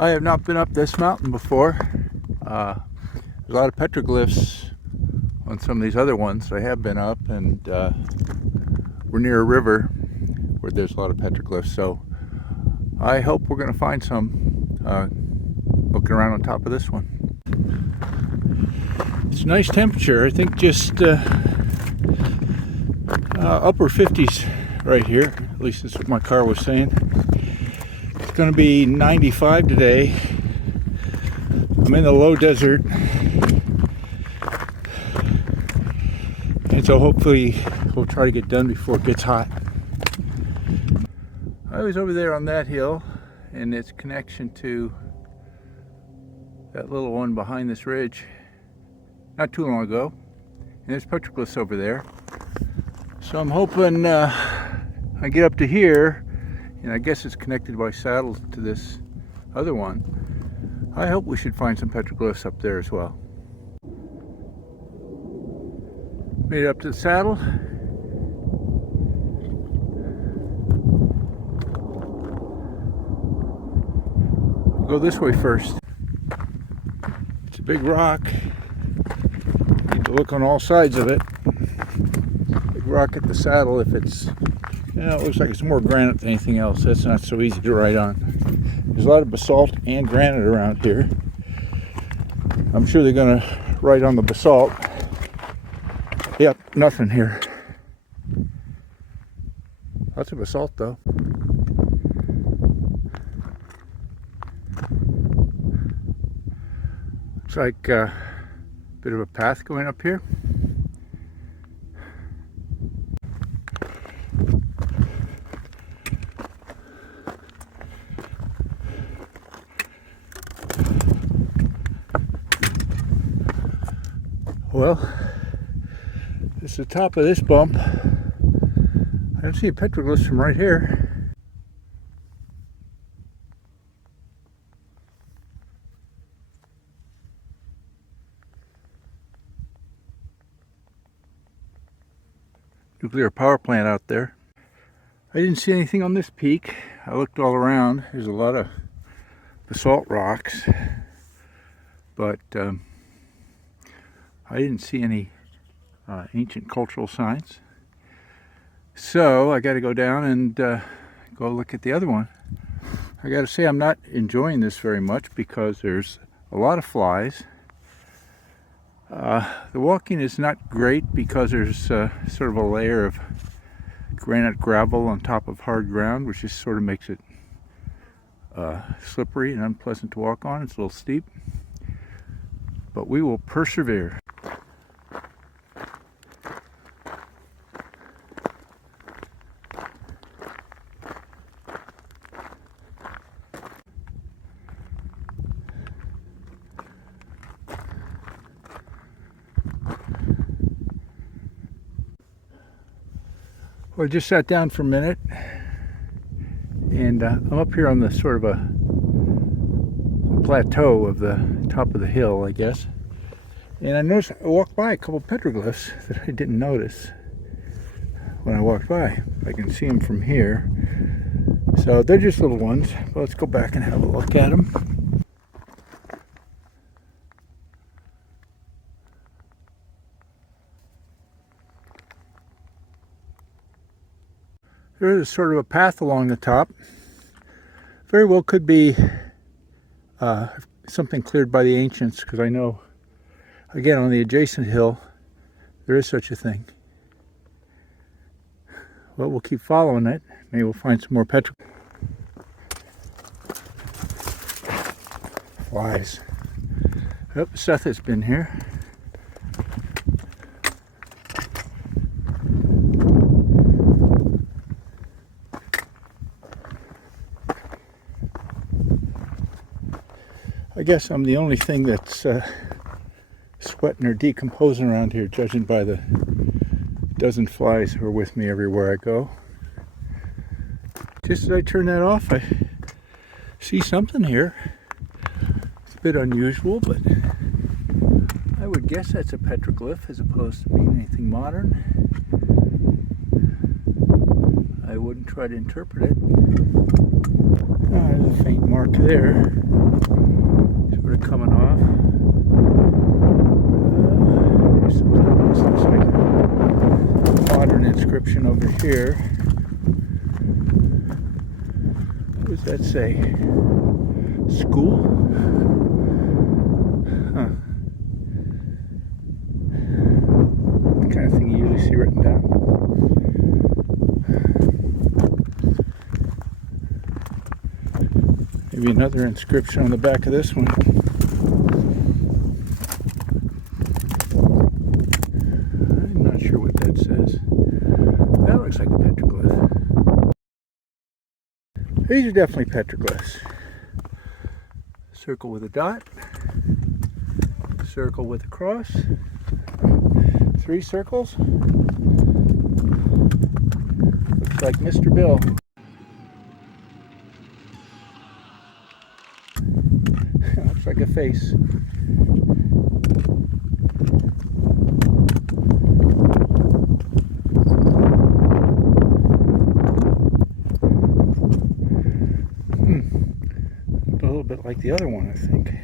I have not been up this mountain before. There's a lot of petroglyphs on some of these other ones I have been up, and we're near a river where there's a lot of petroglyphs, so I hope we're going to find some looking around on top of this one. It's a nice temperature. I think just upper 50s right here. At least that's what my car was saying. It's going to be 95 today. I'm in the low desert, and so hopefully we'll try to get done before it gets hot. I was over there on that hill and its connection to that little one behind this ridge not too long ago, and there's petroglyphs over there. So I'm hoping I get up to here, and I guess it's connected by saddle to this other one. I hope we should find some petroglyphs up there as well. Made it up to the saddle. I'll go this way first. It's a big rock. Need to look on all sides of it. Big rock at the saddle. If it's, it looks like it's more granite than anything else. That's not so easy to ride on. There's a lot of basalt and granite around here. I'm sure they're going to ride on the basalt. Yep, nothing here. Lots of basalt though. Looks like a bit of a path going up here. Well, this is the top of this bump. I don't see a petroglyph from right here. Nuclear power plant out there. I didn't see anything on this peak. I looked all around. There's a lot of basalt rocks, but I didn't see any ancient cultural signs. So I got to go down and go look at the other one. I got to say I'm not enjoying this very much because there's a lot of flies. The walking is not great because there's sort of a layer of granite gravel on top of hard ground, which just sort of makes it slippery and unpleasant to walk on. It's a little steep, but we will persevere. Well, I just sat down for a minute, and I'm up here on the sort of a plateau of the top of the hill, I guess. And I noticed, I walked by a couple petroglyphs that I didn't notice when I walked by. I can see them from here. So they're just little ones, but let's go back and have a look at them. There is sort of a path along the top. Very well could be something cleared by the ancients, because I know, again, on the adjacent hill, there is such a thing. Well, we'll keep following it. Maybe we'll find some more petroglyphs. Flies. Oh, Seth has been here. I guess I'm the only thing that's sweating or decomposing around here, judging by the dozen flies who are with me everywhere I go. Just as I turn that off, I see something here. It's a bit unusual, but I would guess that's a petroglyph as opposed to being anything modern. I wouldn't try to interpret it. Oh, there's a faint mark there. sort of coming off. Here's something else. Looks like a modern inscription over here. What does that say? School? Huh. The kind of thing you usually see written down. Maybe another inscription on the back of this one. I'm not sure what that says. That looks like a petroglyph. These are definitely petroglyphs. Circle with a dot. Circle with a cross. 3 circles. Looks like Mr. Bill. Looks like a face. A little bit like the other one, I think.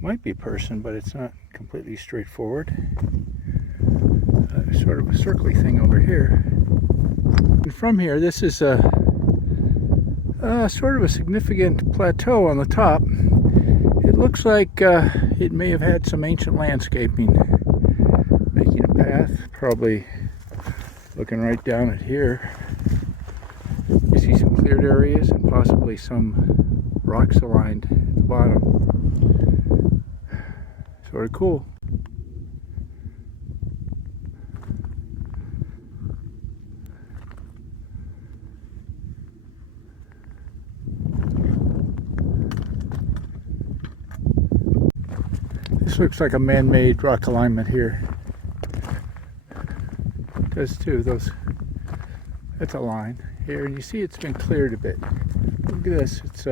Might be a person, but it's not completely straightforward. Sort of a circly thing over here. And from here, this is a sort of a significant plateau on the top. It looks like it may have had some ancient landscaping, making a path, probably looking right down at here. You see some cleared areas and possibly some rocks aligned at the bottom. Sort of cool. This looks like a man-made rock alignment here. It does too. That's a line here, and you see it's been cleared a bit. Look at this. It's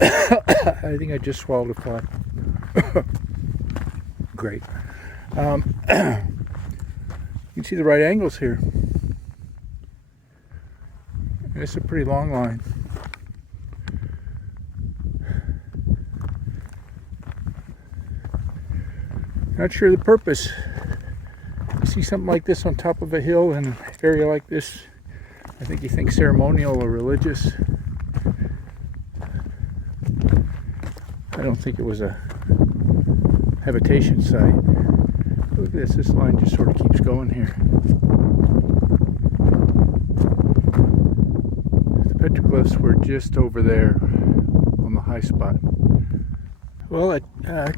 I think I just swallowed a fly. Great. You can see the right angles here. And it's a pretty long line. Not sure the purpose. You see something like this on top of a hill in an area like this, I think you think ceremonial or religious. I don't think it was a habitation site. Look at this line just sort of keeps going here. The petroglyphs were just over there on the high spot. Well, it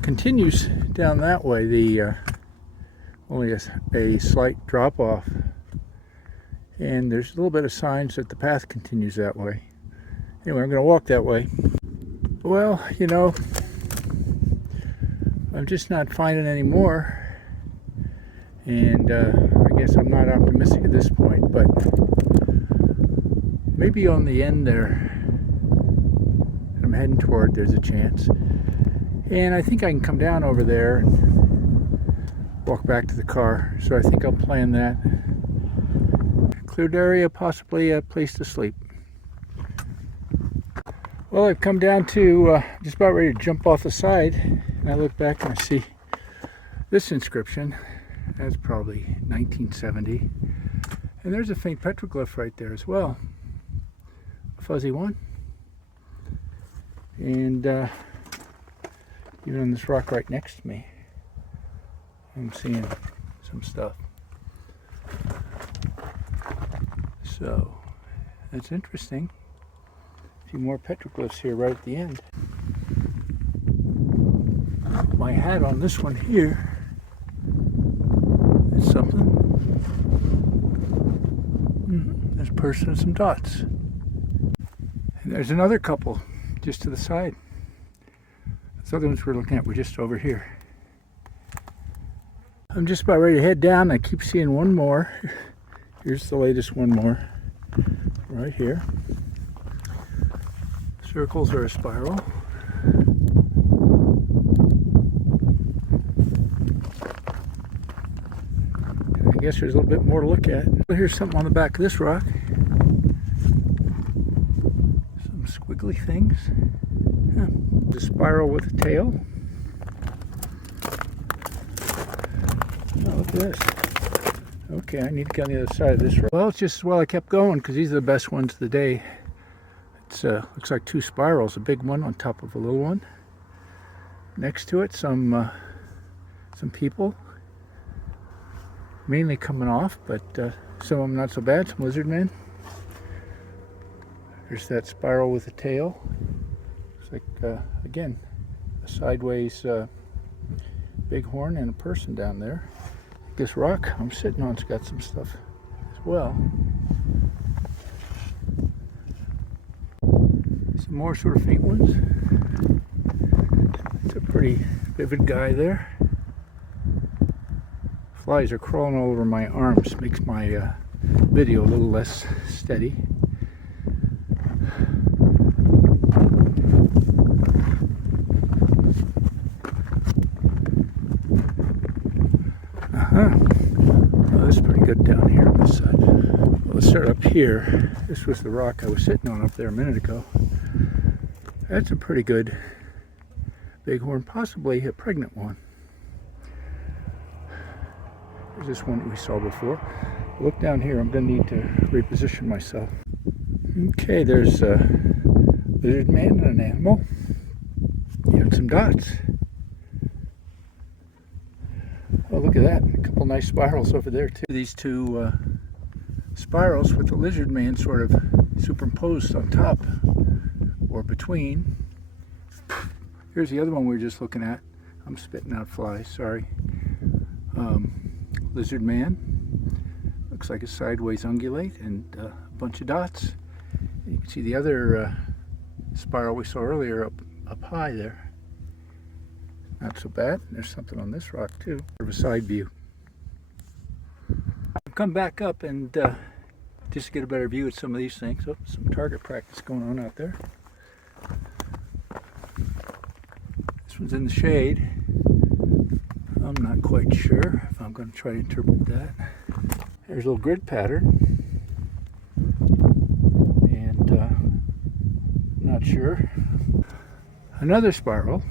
continues down that way. Only a slight drop off, and there's a little bit of signs that the path continues that way. Anyway, I'm going to walk that way. Well, you know, I'm just not finding any more, and I guess I'm not optimistic at this point, but maybe on the end there that I'm heading toward, there's a chance. And I think I can come down over there and walk back to the car. So I think I'll plan that. Cleared area, possibly a place to sleep. Well, I've come down to just about ready to jump off the side. And I look back and I see this inscription. That's probably 1970. And there's a faint petroglyph right there as well. A fuzzy one. And even on this rock right next to me, I'm seeing some stuff. So that's interesting. A few more petroglyphs here right at the end. My hat on this one here is something. There's a person and some dots. And there's another couple just to the side. The other ones we're looking at were just over here. I'm just about ready to head down. I keep seeing one more. Here's the latest one more. Right here. Circles are a spiral. I guess there's a little bit more to look at. Here's something on the back of this rock. Some squiggly things. The spiral with a tail. Oh, look at this. Okay, I need to get on the other side of this rock. Well, it's just as well I kept going because these are the best ones of the day. It's looks like two spirals, a big one on top of a little one. Next to it, some people, mainly coming off, but some of them not so bad. Some lizard men. There's that spiral with a tail. Looks like again a sideways bighorn and a person down there. This rock I'm sitting on's got some stuff as well. Some more sort of faint ones. It's a pretty vivid guy there. Flies are crawling all over my arms. Makes my video a little less steady. Oh, this is pretty good down here on this side. Well, let's start up here. This was the rock I was sitting on up there a minute ago. That's a pretty good bighorn, possibly a pregnant one. There's this one that we saw before. Look down here, I'm going to need to reposition myself. Okay, there's a lizard man and an animal. You got some dots. Oh, look at that. A couple nice spirals over there, too. These two spirals with the lizard man sort of superimposed on top or between. Here's the other one we were just looking at. I'm spitting out flies, sorry. Lizard man. Looks like a sideways ungulate and a bunch of dots. You can see the other spiral we saw earlier up high there. Not so bad. There's something on this rock too. Sort of a side view. I've come back up and just to get a better view of some of these things. Oh, some target practice going on out there. This one's in the shade. I'm not quite sure if I'm going to try to interpret that. There's a little grid pattern. And not sure. Another spiral.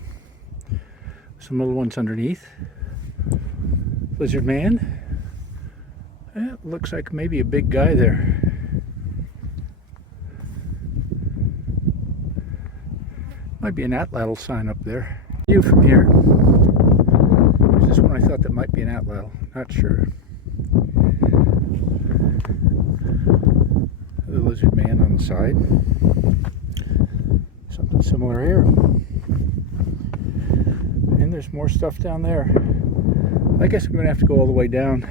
Some little ones underneath. Lizard man. It looks like maybe a big guy there. Might be an atlatl sign up there. View from here. There's this one I thought that might be an atlatl. Not sure. The lizard man on the side. Something similar here. And there's more stuff down there. I guess I'm going to have to go all the way down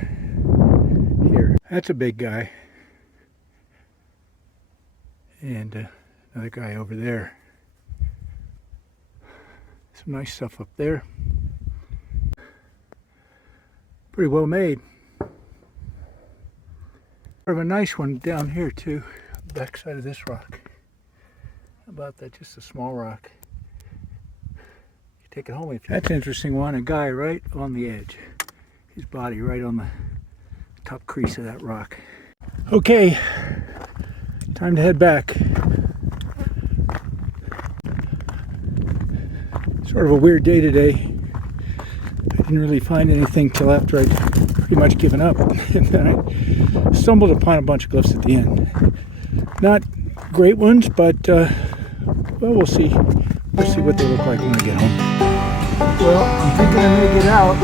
here. That's a big guy. And another guy over there. Some nice stuff up there. Pretty well made. Sort of a nice one down here too. The back side of this rock. How about that? Just a small rock. Take it home if you. That's an interesting one. A guy right on the edge. His body right on the top crease of that rock. Okay, time to head back. Sort of a weird day today. I didn't really find anything till after I'd pretty much given up. And then I stumbled upon a bunch of glyphs at the end. Not great ones, but well, we'll see. We'll see what they look like when I get home. Well, I'm thinking I may get out.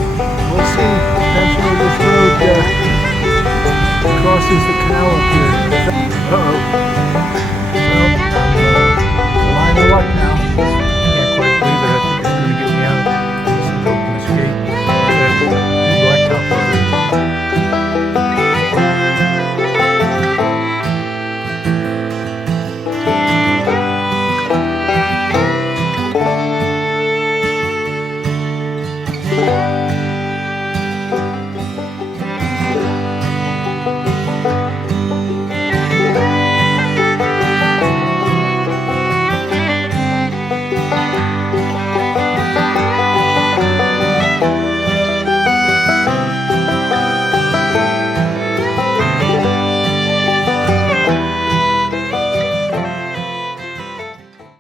We'll see. Eventually this road crosses the canal up here. Uh-oh.